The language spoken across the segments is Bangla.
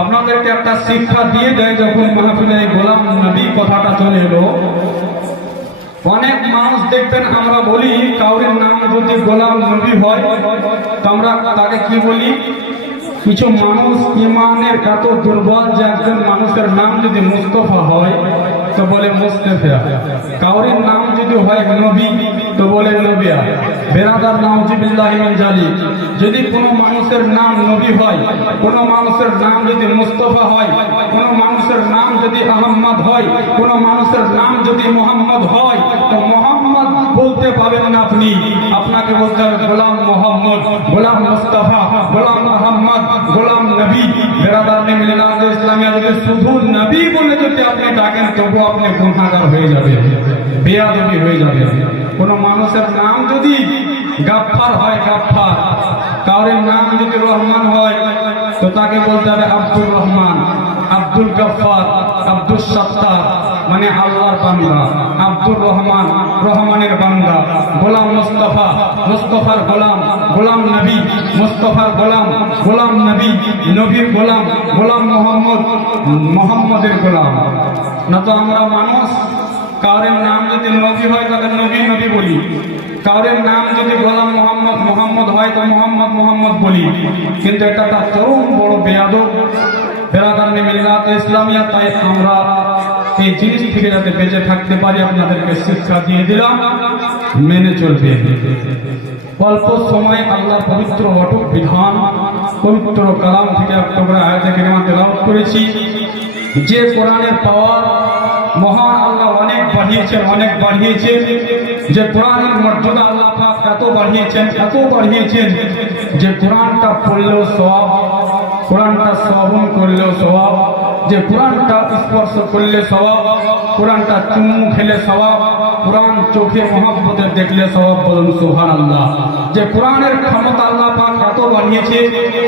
আপনাদেরকে একটা শিক্ষা দিয়ে দেয়। যখন মাহফিলে গোলাম নবী কথাটা চলে এলো, অনেক মানুষ দেখবেন আমরা বলি কাউরের নাম যদি গোলাম নবী হয় তো আমরা তাকে কি বলি? কিছু মানুষ ইমানের এত দুর্বল যে একজন মানুষের নাম যদি মুস্তফা হয় তো বলে মুস্তাফা, কাউরের নাম যদি হয় নবী তো বলে নবিয়া। বেরাদার নাউজুবিল্লাহি মিন জালিক। যদি কোনো মানুষের নাম নবী হয়, কোনো মানুষের নাম যদি মুস্তফা হয়, কোনো মানুষের নাম যদি আহমদ হয়, কোনো মানুষের নাম যদি মোহাম্মদ হয় তো মোহাম্মদ বলতে পাবেন না আপনি, আপনাকে বলতে হবে গোলাম মোহাম্মদ, গোলাম মুস্তাফা, গোলাম মোহাম্মদ, গোলাম নবী। বেরাদার মিল্লাত ইসলামিয়া যদি শুধু নবী বলে যদি আপনি ডাকেন তবু আপনি গুনাহগার হয়ে যাবেন, বেয়াদবি হয়ে যাবে। কোন মানুষের নাম যদি গাফফার হয়, গাফফার, কাউরের নাম যদি রহমান হয় তো তাকে বলতে হবে আব্দুর রহমান, আব্দুল গাফফার, আব্দুল সত্তার, মানে আল্লাহর বান্দা। আব্দুর রহমান, রহমানের বান্দা। গোলাম মুস্তাফা, মুস্তাফার গোলাম, গোলাম নবী, মুস্তাফার গোলাম, গোলাম নবী, নবীর গোলাম, গোলাম মোহাম্মদ, মোহাম্মদের গোলাম। না তো আমরা মানুষ কাউরের নাম যদি নবী হয় তাকে নবী নবী বলি, কাউরের নাম যদি গোলাম মোহাম্মদ, মোহাম্মদ হয় তো মোহাম্মদ, মোহাম্মদ বলি। কিন্তু এটা তার চরম বড় বেয়াদব। বেরাদার মিল্লাত ইসলামিয়া, তাই আমরা এই জিনিস থেকে যাতে বেঁচে থাকতে পারি আপনাদেরকে শিক্ষা দিয়ে দিলাম, মেনে চলবে। অল্প সময় আল্লাহ পবিত্র অটুট বিধান, পবিত্র কালাম থেকে আমরা আয়াতে কারিমা তেলাওয়াত করেছি। যে কোরআনের পাওয়ার মহান আল্লাহ অনেক বাড়িয়েছেন, অনেক বাড়িয়েছেন। যে কোরআনের মর্যাদা আল্লাহ পাক এত বাড়িয়েছেন, এত বাড়িয়েছেন যে কোরআনটা পড়লেও সওয়াব, কোরআনটা শ্রবণ করলেও সওয়াব, যে কোরআনটা স্পর্শ করলে সওয়াব, কোরআনটা চুমু খেলে সওয়াব, কোরআন চোখে মহব্বতে দেখলে সওয়াব। বলুন সুবহানাল্লাহ। যে কোরআনের ক্ষমতা আল্লাহ পাক এত বাড়িয়েছে,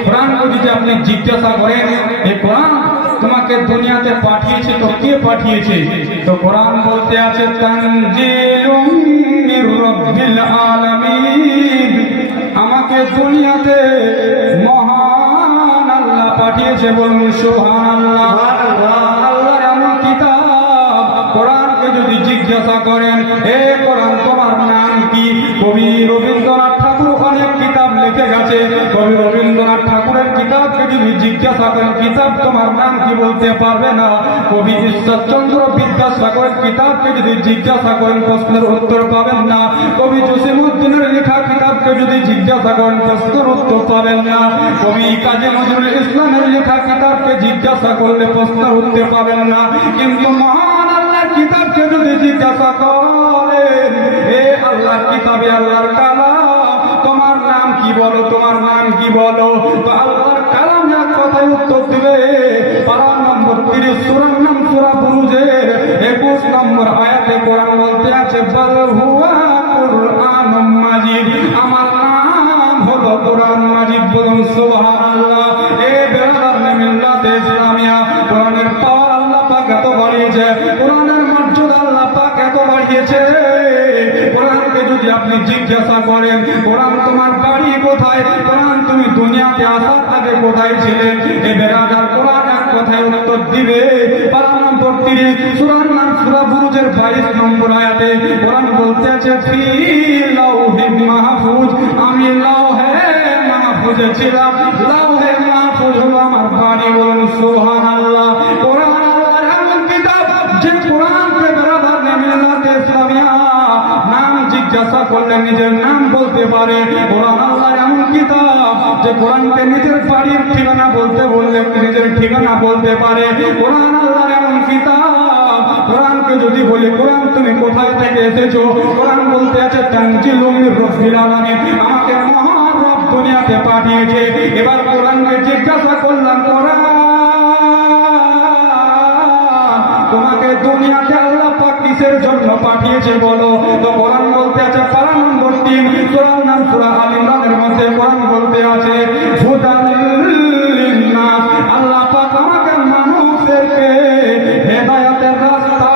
কোরআনকে যদি আপনি জিজ্ঞাসা করেন এই কোরআন তোমাকে দুনিয়াতে পাঠিয়েছে তো কে পাঠিয়েছে, তো কোরআন বলতে আছে তানজিলুম মির রাব্বিল আলামিন, আমাকে দুনিয়াতে মহান আল্লাহ পাঠিয়েছে। বলুন সুবহানাল্লাহ। আল্লাহর এমন কিতাব, কোরআনকে যদি জিজ্ঞাসা করেন এ কোরআন তোমার নাম কি, কবি রবীন্দ্রনাথ ঠাকুর অনেক কিতাব লিখে গেছে, কবি রবীন্দ্রনাথ ঠাকুরের কিতাবকে যদি জিজ্ঞাসা করেন কিতাব তোমার নাম কি বলতে পারবে না। কবি ঈশ্বরচন্দ্র বিদ্যাসাগরের কিতাবকে যদি জিজ্ঞাসা করেন প্রশ্নের উত্তর পাবেন না। কবি জসিমউদ্দিনের লেখা কিতাবকে যদি জিজ্ঞাসা করেন প্রশ্নের উত্তর পাবেন না। কবি কাজী নজরুল ইসলামের লেখা কিতাবকে জিজ্ঞাসা করলে প্রশ্নের উত্তর পাবেন না। কিন্তু মহান আল্লাহর কিতাবকে যদি জিজ্ঞাসা করেন এ আল্লাহর কিতাবে, আল্লাহর কালাম, তোমার নাম কি বলো, তোমার নাম কি বলো, তো আল্লাহর কালাম এক কথায় উত্তর দিবে। পারা নম্বর 30 সূরার নাম সূরা বুরুজের 21 নম্বর আয়াতে কোরআন বলতে আছে বাল হুয়া কুরআনুম মাজিদ, আমার নাম হলো কোরআন মাজিদ। বলুন সুবহানাল্লাহ। এ বেরাদার মিল্লাত ইসলামিয়া, কোরআনের পাওয়ার আল্লাহ পাক এত বাড়িয়েছে, কোরআনের মর্যাদা আল্লাহ পাক এত বাড়িয়েছে। কোরআনকে যদি আপনি জিজ্ঞাসা করেন কোরআন তোমার বাড়ি কোথায়, কোরআন তুমি দুনিয়াতে আসার আগে কোথায় ছিলেন, এ বেরাদার কোরআন এক কথায় উত্তর দিবে। পারা নম্বর 30 সূরার নাম সূরা বুরুজের 22 নম্বর আয়াতে কোরআন বলতে আছে ফি লাউহিম মাহফুজ, আমি লাউহে মাহফুজে ছিলাম, লাউহে মাহফুজ হলো আমার বাড়ি। বলুন সুবহানাল্লাহ। কোরআন আল্লাহর এমন কিতাব যে কোরআনকে বেরাদার মিল্লাত ইসলামিয়া নাম জিজ্ঞাসা করলে নিজের নাম বলতে পারে। কোরআন আল্লাহর এমন কিতাব যে কোরআনকে নিজের বাড়ির ঠিকানা বলতে বললে নিজের ঠিকানা বলতে পারে। কোরআন আল্লাহর এমন কিতাব, কোরআনকে যদি বলি কোরআন তুমি কোথায় থেকে এসেছো, কোরআন বলতে আছে তানজিলুম মির রাব্বিল আলামিন, আমাকে মহান রব দুনিয়াতে পাঠিয়েছে। এবার কোরআনকে জিজ্ঞাসা করলাম কোরআন তোমাকে দুনিয়াতে আল্লাহ পাক কিসের জন্য পাঠিয়েছে বলো, তো কোরআন বলতে আছে পারা নম্বর 3 সূরার নাম সূরা আল ইমরানের মধ্যে কোরআন বলতে আছে হুদাল লিন্নাস, আল্লাহ পাক আমাকে মানুষদেরকে হেদায়েতের রাস্তা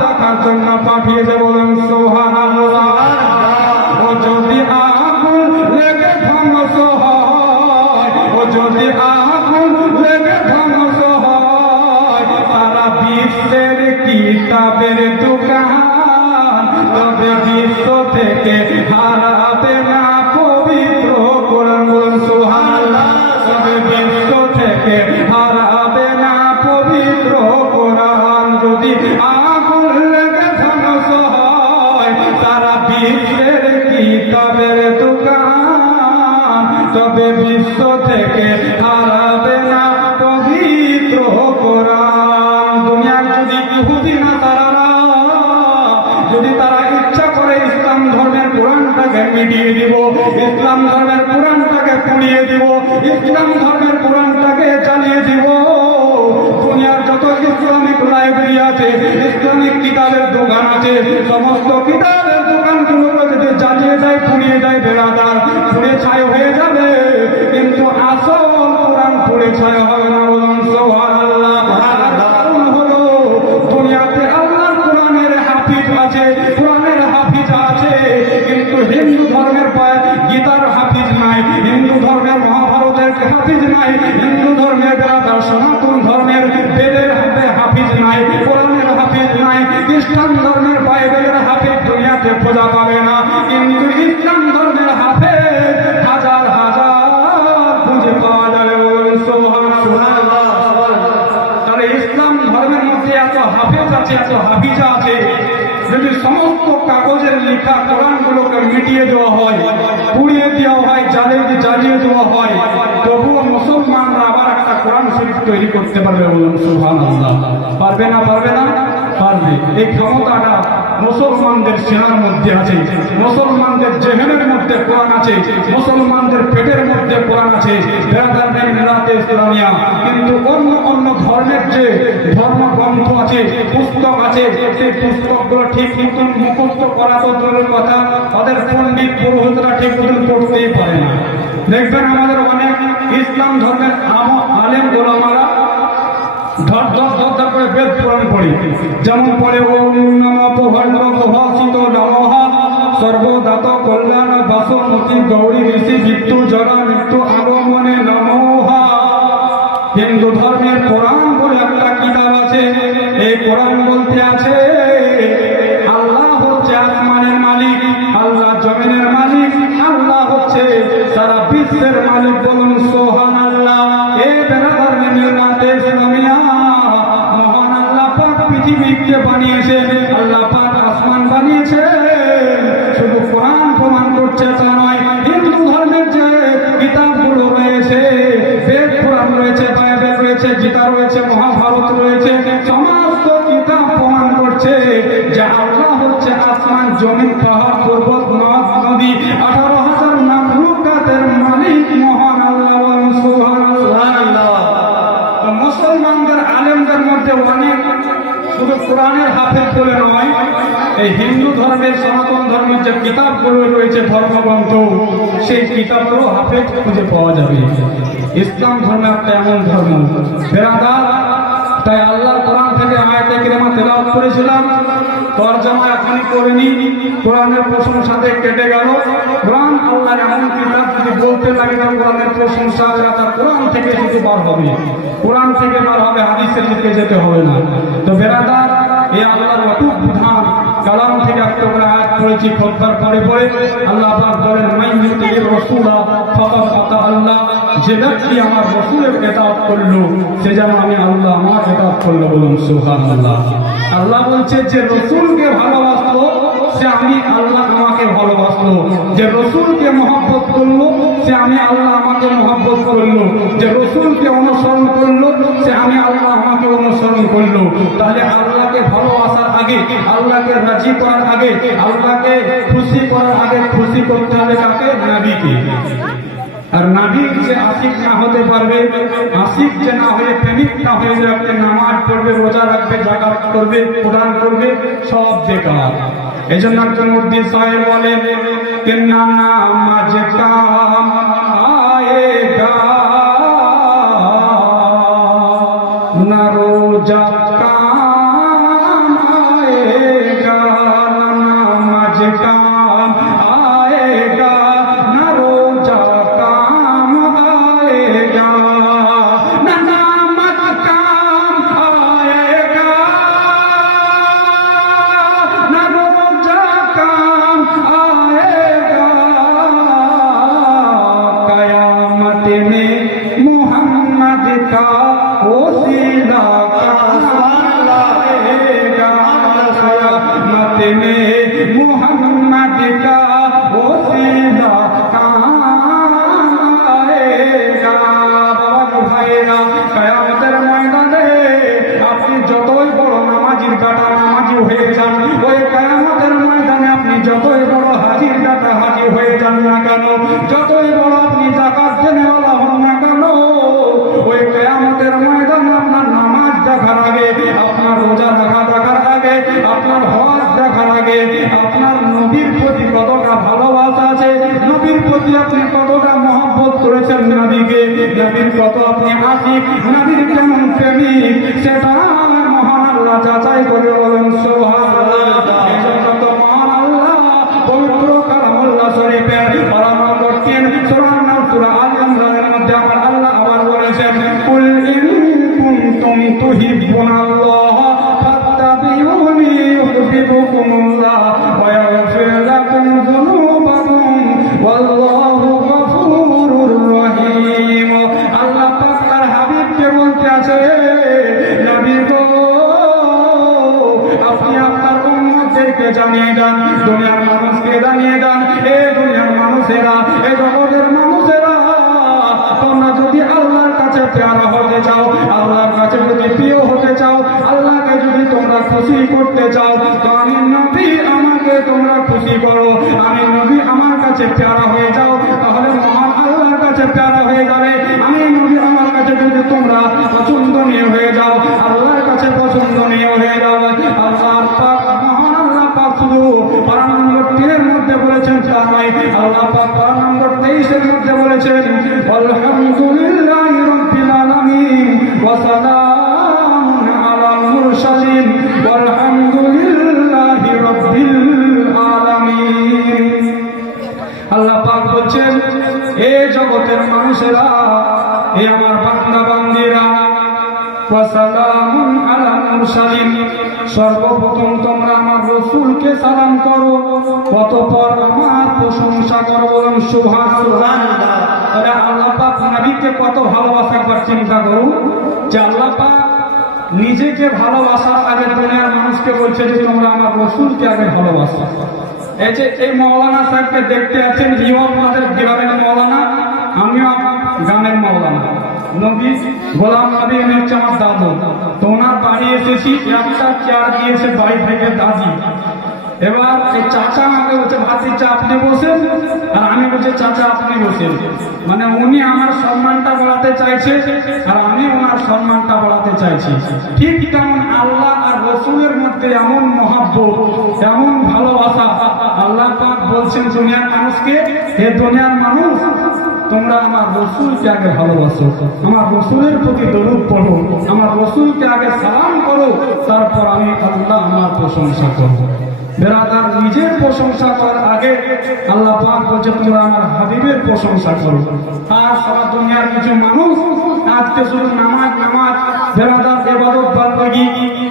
দেখার জন্য পাঠিয়েছে। বলুন সুবহানাল্লাহ। ও যদি আগুন লেগে ধ্বংস হয়, ও যদি আগুন লেগে ধ্বংস কিতাবের দোকান, তবে বিশ্ব থেকে হারাবে না পবিত্র কোরআন। বলুন সুবহানাল্লাহ। তবে বিশ্ব থেকে হারাবে না পবিত্র কোরআন। যদি আগুন লেগে ধ্বংস হয় সারা বিশ্বের কিতাবের দোকান, তবে বিশ্ব থেকে হারাবে না পবিত্র কোরআন। দুনিয়ার যদি ইহুদি না তারা যদি তারা ইচ্ছা করে ইসলাম ধর্মের কোরআনটাকে মিটিয়ে দিব, ইসলাম ধর্মের কোরআনটাকে পুড়িয়ে দিব, ইসলাম ধর্মের কোরআনটাকে জ্বালিয়ে দিব। দুনিয়ার যত ইসলামিক লাইব্রেরি আছে, ইসলামিক কিতাবের দোকান আছে, সমস্ত কিতাবের দোকানগুলোকে যদি জ্বালিয়ে দেয়, পুড়িয়ে দেয়, বেড়াদার পুড়ে ছাই হয়ে যাবে, কিন্তু আসল কোরআন পুড়ে ছাই হবে না। বলুন সুবহানাল্লাহ। কারণ হলো দুনিয়াতে আল্লাহর কোরআনের হাফিজ আছে, কোরআনের হাফিজ আছে, কিন্তু হিন্দু ধর্মের গীতার হাফিজ নাই, হিন্দু ধর্মের মহাভারতের হাফিজ নাই, হিন্দু ধর্মের বেরাদার সনাতন ধর্মের বেদের হাফিজ নাই, কোরআনের হাফিজ নাই, খ্রিস্টান ধর্মের বাইবেলের হাফিজ দুনিয়াতে খোঁজা পাবে না, কিন্তু ইসলাম ধর্মের হাফেজ হাজার হাজার খুঁজে পাওয়া যাবে। বলুন সুবহানাল্লাহ। তাহলে ইসলাম ধর্মের মধ্যে এত হাফেজ আছে, এত হাফিজা আছে, যদি সমস্ত কাগজের লেখা কোরআনগুলোকে মিটিয়ে দেওয়া হয়, পুড়িয়ে দেওয়া হয়, জ্বালিয়ে দেওয়া হয়, তবুও মুসলমানরা আবার একটা কোরআন শরীফ তৈরি করতে পারবে। বলুন সুবহানাল্লাহ। পারবে না? পারবে না? পারবে। এই ক্ষমতাটা মুসলমানদের সেনার মধ্যে আছে, মুসলমানদের জেহেনের মধ্যে কোরআন আছে, মুসলমানদের পেটের মধ্যে কোরআন আছে। বেরাদারদের মিলাতে ইসলামিয়া কিন্তু অন্য অন্য ধর্মের যে ধর্মগ্রন্থ আছে, পুস্তক আছে, সেই পুস্তকগুলো ঠিক মতন মুখস্থ করা তো দূরের কথা, ওদের পণ্ডিত পুরোহিতরা ঠিক মতন পড়তেই পারে না। দেখবেন আমাদের অনেক ইসলাম ধর্মের আলেম ওলামারা ধর ধর ধর ধর করে বেদ পুরাণ পড়ি, যেমন পড়ে ওম নমঃ ভগবত নমঃ সর্বদাত কল্যাণ বাসমতি গৌরী ঋষি মৃত্যু জরা মৃত্যু আগমনে নমঃ। হিন্দু ধর্মের কোরআন বলে একটা কিতাব আছে, এই কোরআন বলতে আছে আল্লাহ হচ্ছে আসমানের মালিক, আল্লাহ জমিনের মালিক, আল্লাহ হচ্ছে সারা বিশ্বের মালিক। বলুন সুবহানাল্লাহ। এই বেরাদার মিলাতে ইসলামিয়া মহান আল্লাহ পাক পৃথিবীকে বানিয়েছে, আল্লাহ পাক আসমান বানিয়েছে, শুধু কোরআন প্রমাণ করছে তা নয়। হিন্দু ধর্মের যে কিতাবগুলো রয়েছে, বেদ পুরাণ রয়েছে, বাইবেল রয়েছে, গীতা রয়েছে, মহাভারত রয়েছে, সমস্ত কিতাব প্রমাণ করছে যে আল্লাহ হচ্ছে আসমান, জমিন, পাহাড়, পর্বত, নদ নদী, 18,000 মাখলুকাতের মালিক মহান আল্লাহ। সুবহানাল্লাহ। মুসলমানদের আলেমদের মধ্যে অনেক শুধু কোরআনের হাফেজ বলে নয়, এই হিন্দু ধর্মের সনাতন ধর্মের যে কিতাবগুলো রয়েছে ধর্মগ্রন্থ, সেই কিতাবগুলো হাফেজ খুঁজে পাওয়া যাবে। ইসলাম ধর্ম একটা এমন ধর্ম বেরাদার, তাই আল্লাহর কোরআন থেকে আয়াতে কারিমা তেলাওয়াত করেছিলাম, তরজমা এখনই করিনি, কোরআনের প্রশংসাতে কেটে গেল। কোরআন আল্লাহর এমন কিতাব, যদি বলতে লাগে তো কোরআনের প্রশংসা তা কোরআন থেকে শুধু বার হবে, কোরআন থেকে বার হবে, হাদিসের দিকে যেতে হবে না। তো বেরাদার, এই আল্লাহর অটুট বিধান কালাম থেকে একটা করে আয়াত পড়েছি খুতবার পরে পরে। আল্লাহ পাক বলেন মান ইউতির রাসূলা ফাকাদ আতা আল্লাহ, যে ব্যক্তি আমার রাসূলের ইতাআত করলো সে যেন আমি আল্লাহ আমার ইতাআত করলো। বলুন সুবহানাল্লাহ। আল্লাহ বলছে যে রাসূলকে ভালোবাসলো সে আমি আল্লাহ আমাকে ভালোবাসলো, যে রাসূলকে মহব্বত করলো সে আমি আল্লাহ আমাকে মহব্বত করলো, যে রাসূলকে অনুসরণ করলো সে আমি আল্লাহ আমাকে অনুসরণ করলো। তাহলে আল্লাহকে ভালোবাসার আগে, আল্লাহকে রাজি করার আগে, আল্লাহকে খুশি করার আগে খুশি করতে হবে কাকে? নবীকে। আর নবী যে আশিক না হতে পারবে, আশিক যে না হয়ে প্রেমিক না হয়ে যাবে, নামাজ পড়বে, রোজা রাখবে, যাকাত করবে, কোরআন করবে, সব বেকার। এই জন্য একজন মুফতি সাহেব বলেন कि ना नामाज काम आएगा ना रोजा काम आएगा, ना नामाज काम आएगा, ना रोजा काम आएगा, ना नामाज काम आएगा, যতই বড় আপনি যাকাত দেনেওয়ালা হন না কেন, ওই কিয়ামতের ময়দানে আপনার নামাজ দেখার আগে, আপনার রোজা রাখা দেখার আগে, আপনার হজ দেখার আগে আপনার নবীর প্রতি কতটা ভালোবাসা আছে, নবীর প্রতি আপনি কতটা মহব্বত করেছেন, নবীকে নবীর কত আপনি আশিক, নবীর কেমন প্রেমিক, সেটা মহান আল্লাহ যাচাই করে বলেন সুবহানাল্লাহ। এজন্য তো মহান আল্লাহ পবিত্র কালামুল্লাহ শরীফের নম্বর 3 সূরা সূরা আল ইমরানের মধ্যে আমার আল্লাহ আবার বলেছেন, কুল ইন কুনতুম তুহিব্বুনাল্লাহ ফাত্তাবিউনি ইউহিব্বুকুমুল্লাহ ওয়া ইয়াগফির লাকুম যুনুবাকুম ওয়াল্লাহু গফুরুর রহিম। আল্লাহ পাক তার হাবিবকে বলতে আছে, নবী গো আপনি আপনার উম্মতদেরকে জানিয়ে দেন, দুনিয়ার মানুষকে জানিয়ে দেন, এ দুনিয়ার মানুষেরা, এ জগতের মানুষেরা, তোমরা যদি আল্লাহর কাছে প্যারা হতে চাও, আল্লাহর কাছে যদি প্রিয় হতে চাও, আল্লাহকে যদি তোমরা খুশি করতে চাও, তো আমি নবী আমাকে তোমরা খুশি করো, আমি নবী আমার কাছে প্যারা হয়ে যাও, তাহলে মহান আল্লাহর কাছে প্যারা হয়ে যাবে। আমি নবী আমার কাছে যদি তোমরা পছন্দনীয় হয়ে যাও, আল্লাহর কাছে পছন্দনীয় হয়ে যাও। আল্লাহ পাক মহান আল্লাহ পাক শুধু পারা নম্বর 3 এর মধ্যে বলেছেন তা নয়, আল্লাহ পাক পারা নম্বর 23 এর মধ্যে বলেছেন, আলহামদুলিল্লাহি রাব্বিল আলামিন ওয়া সালামুন আলাল মুরসালিন ওয়ালহামদুলিল্লাহি রাব্বিল আলামিন। আল্লাহ পাক বলছেন, এ জগতের মানুষেরা, এ আমার বান্দা বান্দীরা, ওয়া সালামুন আলাল মুরসালিন, সর্বপ্রথম তোমরা আমার রাসূলকে সালাম করো, অতঃপর আমার প্রশংসা করো, বলুন সুবহানাল্লাহ। তাহলে আল্লাহ পাক নবীকে কত ভালোবাসা, একবার চিন্তা করুন যে আল্লাহ পাক নিজেকে ভালোবাসার আগে দুনিয়ার মানুষকে বলছে যে তোমরা আমার রাসূলকে আগে ভালোবাসো। এই যে এই মাওলানা সাহেবকে দেখতে আছেন, ইও আপনাদের গ্রামের মাওলানা, আমিও গ্রামের মাওলানা। নবী গোলাম নবী হচ্ছে আমার দাদু, তো ওনার বাড়ি এসেছি, একটা চেয়ার দিয়েছে বাড়ি থেকে দাদি। এবার এই চাচা আমাকে বলছে, ভাতিজা আপনি বসেন, আর আমি বলছি চাচা আপনি বসেন, মানে উনি আমার সম্মানটা বাড়াতে চাইছে আর আমি ওনার সম্মানটা বাড়াতে চাইছি। ঠিক তেমন আল্লাহ আর রাসূলের মধ্যে এমন মহব্বত, এমন ভালোবাসা, আল্লাহ পাক বলছেন দুনিয়ার মানুষকে, হে দুনিয়ার মানুষ তোমরা আমার রাসূলকে আগে ভালোবাসো, আমার রাসূলের প্রতি দরুদ পড়ো, আমার রাসূলকে আগে সালাম করো, তারপর আমি আল্লাহ আমার প্রশংসা করব। বেরাদার, নিজের প্রশংসা করার আগে আল্লাহ পাক বলছে তোমরা আমার হাবিবের প্রশংসা করো। আর সারা দুনিয়ার কিছু মানুষ আজকে শুধু নামাজ নামাজ, বেরাদার ইবাদত বান্দগি,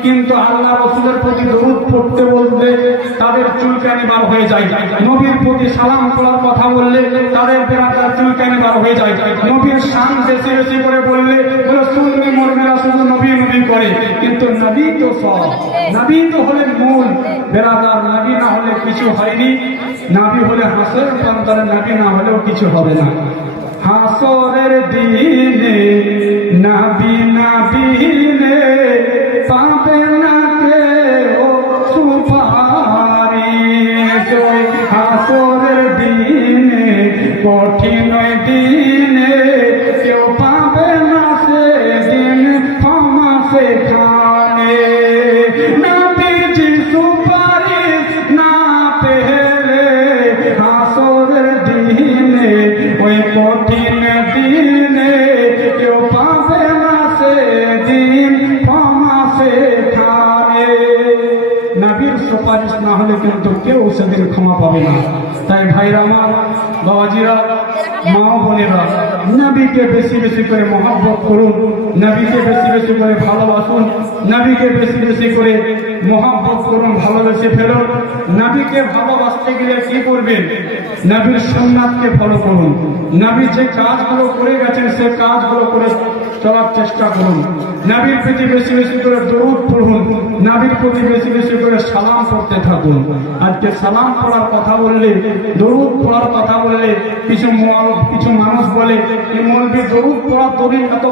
কিন্তু আল্লাহ রাসূলের প্রতি দরুদ পড়তে বললে তাদের চুলকানি বার হয়ে যায়, নবীর প্রতি সালাম করার কথা বললে তাদের বেরাদার চুলকানি বার হয়ে যায়, নবীর শান বেশি বেশি করে বললে বলে সুন্নি মুরমিরা শুধু নবী নবী করে, কিন্তু নবী তো সব, নবী তো হলেন মূল। বেরাদার, নবী না হলে কিছু হয়নি, নবী হলে হাসরের প্রান্তরে, নবী না হলেও কিছু হবে না। হাসরের দিনে নবী না বিনে পাবে না কেউ সুপারিশ, হাসরের দিনে কঠিন দিনে কেউ পাবে না সেদিন ক্ষমা সেখানে, নবীজি সুপারিশ না পেলে হাসরের দিনে, ওই কঠিন দিনে কেউ পাবে না সেদিন ক্ষমা সেখানে। নবীর সুপারিশ না হলে কিন্তু কেউ সেদিন ক্ষমা পাবে না। তাই ভাইরা আমার, বাবাজিরা, মা বোনেরা, নবীকে বেশি বেশি করে মহব্বত করুন, নবীকে বেশি বেশি করে ভালোবাসুন, নবীকে বেশি বেশি করে মহব্বত করুন, ভালোবেসে ফেলুন। নবীকে ভালোবাসতে গেলে কি করবেন? নবীর সুন্নাতকে ফলো করুন, নবী যে কাজগুলো করে গেছেন সে কাজগুলো করে চলার চেষ্টা করুন, নবীর প্রতি বেশি বেশি করে দরুদ পড়ুন, নবীর প্রতি বেশি বেশি করে সালাম পড়তে থাকুন। আজকে সালাম পড়ার কথা বললে, দরুদ পড়ার কথা বললে কিছু মানুষ বলে এই মৌলবী দরুদ পড়ার দলিল এত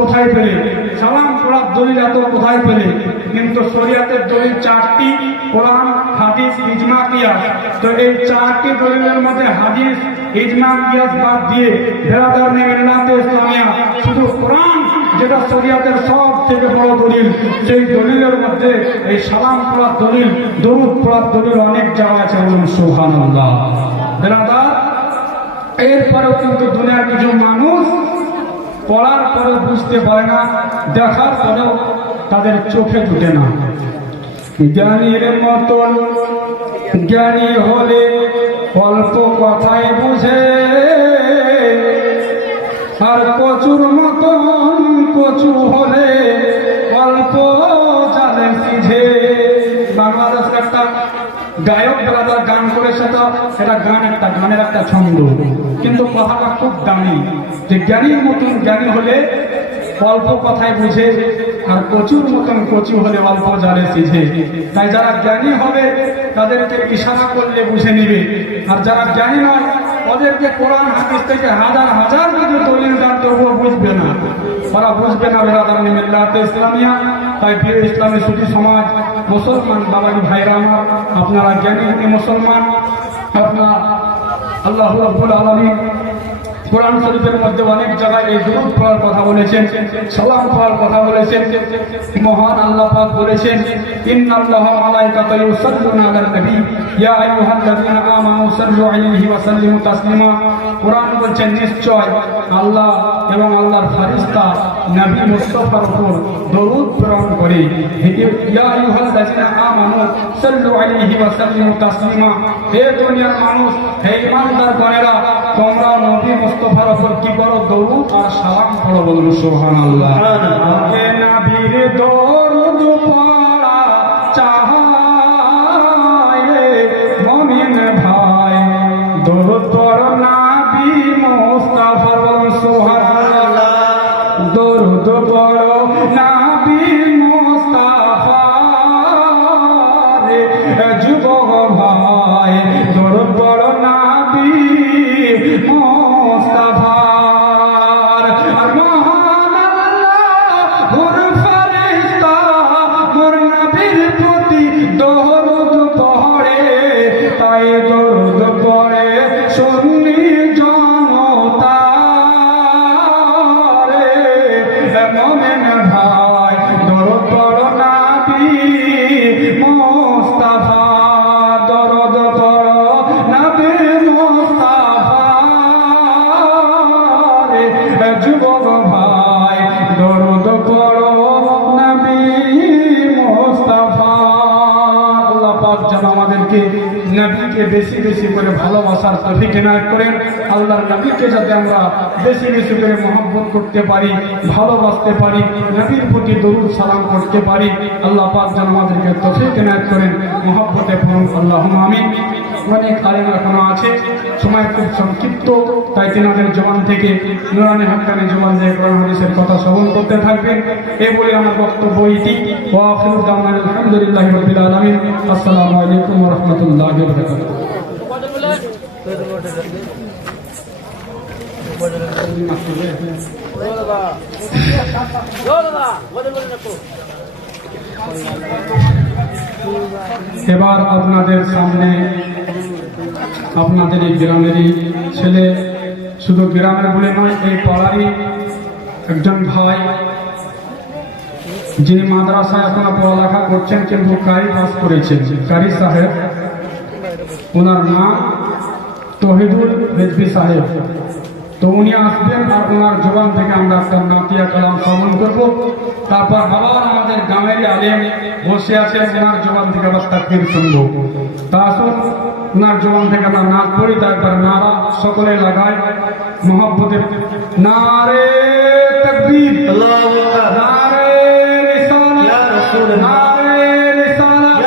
কোথায় পেলে, সালাম পড়ার দলিল এত কোথায় পেলে? কিন্তু শরীয়তের দলিল 4টি, কোরআন, হাদিস, ইজমা, কিয়াস। তো এই 4টি দলিলের মধ্যে যে হাদিস ইজমা কিয়াস বাদ দিয়ে বেরাদার মিল্লাতে ইসলামিয়া শুধু কোরআন যেটা শরীয়তের সব থেকে বড় দলিল, সেই দলিলের মধ্যে এই সালাম পড়ার দলিল, দরুদ পড়ার দলিল অনেক জায়গা আছে। বলুন সুবহানাল্লাহ। বেরাদার, এরপরেও কিন্তু দুনিয়ার কিছু মানুষ পড়ার পরে বুঝতে পারে না, দেখার পরেও তাদের চোখে জুটে না। জ্ঞানীর মতন জ্ঞানী হলে অল্প কথায় বুঝে, আর কচুর মতন কচু হলে অল্প জালে সিঝে। বাংলাদেশের একটা গায়ক ব্রাদার গান করেছে, তো এটা গানের একটা ছন্দ, কিন্তু কথাটা খুব দামি, যে জ্ঞানীর মতন জ্ঞানী হলে অল্প কথায় বুঝে, আর কচুর মতন কচু হলে অল্প জালে সিঝে। তাই যারা জ্ঞানী হবে তাদেরকে ইশারা করলে বুঝে নিবে, আর যারা জ্ঞানী নয় ওদেরকে কোরআন হাদিস থেকে হাজার হাজার যদি দলিল দান তবুও বুঝবে না, তারা বুঝবে না। বেরাদার মিল্লাতে ইসলামিয়া, তাই প্রিয় ইসলামী সুফি সমাজ, মুসলমান বাবাজি ভাইরা আমার, আপনারা জ্ঞানী মুসলমান, আপনারা আল্লাহ রাব্বুল আলামিন কোরআন শরীফের মধ্যে অনেক জায়গায় এই দুরূদ পড়ার কথা বলেছেন, সালাম পড়ার কথা বলেছেন। মহান আল্লাহ পাক বলেছেন, ইন্নাল্লাহা ওয়া মালাইকাতাহু ইউসাল্লুনা আলান নবী ইয়া আইয়ুহাল্লাযীনা আমানু সাল্লু আলাইহি ওয়া সাল্লিমু তাসলিমা। কোরআন বলছেন, নিশ্চয় আল্লাহ এবং আল্লাহর ফেরেশতা নবী মুস্তাফার উপর দরুদ প্রেরণ করে। ইয়া আইয়ুহাল্লাযীনা আমানু সাল্লু আলাইহি ওয়া সাল্লিমু তাসলিমা। হে দুনিয়ার মানুষ, হে ঈমানদার গণেরা, তোমরা নবী মুস্তাফার উপর কি করো? দরুদ আর সালাম পড়ো। বলুন সুবহানাল্লাহ। আগে নবীর দরুদ পড়া চাহে মুমিন ভাই, দরুদ পড়ো নবী মুস্তাফার। বলুন সুবহানাল্লাহ। দরুদ পড়ো নবী মুস্তাফার, যুবক ভাই দরুদ পড়ো নবী মুস্তাফার। আর মহান আল্লাহর ফেরেশতা মোর নবীর প্রতি দরুদ পড়ে, তাই দরুদ পড়ে সুন্নি জনতা রে। মুমিন ভাই দরুদ পড়ো নবী মুস্তাফা, দরুদ পড়ো নবী মুস্তাফা রে। যুবক ভাই দরুদ পড়ো নবী মুস্তাফা। আল্লাহ পাক যেন আমাদেরকে নবীকে বেশি বেশি করে ভালোবাসার তৌফিক এনায়েত করেন। আল্লাহর নবীকে যাতে আমরা বেশি বেশি করে মহব্বত করতে পারি, ভালোবাসতে পারি, নবীর প্রতি দরুদ সালাম করতে পারি। আল্লাহ পাক যেন আমাদেরকে তৌফিক এনায়েত করেন, মহব্বতে পূরণ। আল্লাহুম্মা আমিন। অনেক আলেম এখনো আছে, সময় খুব সংক্ষিপ্ত, তাই তিনাদের জবান থেকে নুরানি হাক্কানি জবান দিয়ে কোরআন হাদিসের কথা শ্রবণ করতে থাকবেন। এই বলে আমার বক্তব্য ইতি। ওয়া আখিরু দাওয়ানা আলহামদুলিল্লাহি রাব্বিল আলামিন। আসসালামু আলাইকুম ওয়া রাহমাতুল্লাহি ওয়া বারাকাতুহু। এবার আপনাদের সামনে আপনাদের এই গ্রামেরই ছেলে, শুধু গ্রামের বলে নয়, এই পাড়ারই একজন ভাই, যিনি মাদ্রাসায় এখনো পড়ালেখা করছেন কিন্তু কারি পাস করেছেন, কারি সাহেব। ওনার নাম তহিদুল রেজভি সাহেব। তো উনি আসবেন, আর ওনার জবান থেকে আমরা একটা নাতিয়া কালাম শ্রবণ করবো। তারপর আবার আমাদের গ্রামের আলেম বসে আছেন, ওনার জবান থেকে আবার তাকবীর শুনবো। তা আসুন ওনার জবান থেকে আমরা নাচ পড়ি, তারপর নারা সকলে লাগাই মহব্বতের। নারে তাকবীর, নারে রিসালাত, নারে রিসালাত,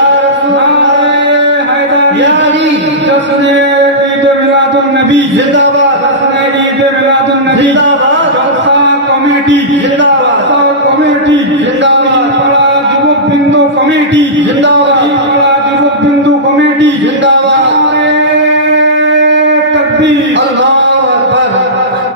নারে হায়দারি, জশ্নে ঈদ মিলাদুন নবী জিন্দাবাদ, জশ্নে ঈদ মিলাদুন নবী জিন্দাবাদ, জলসা কমিটি জিন্দাবাদ, জলসা কমিটি জিন্দাবাদ, পাড়া যুবকবৃন্দ কমিটি জিন্দাবাদ,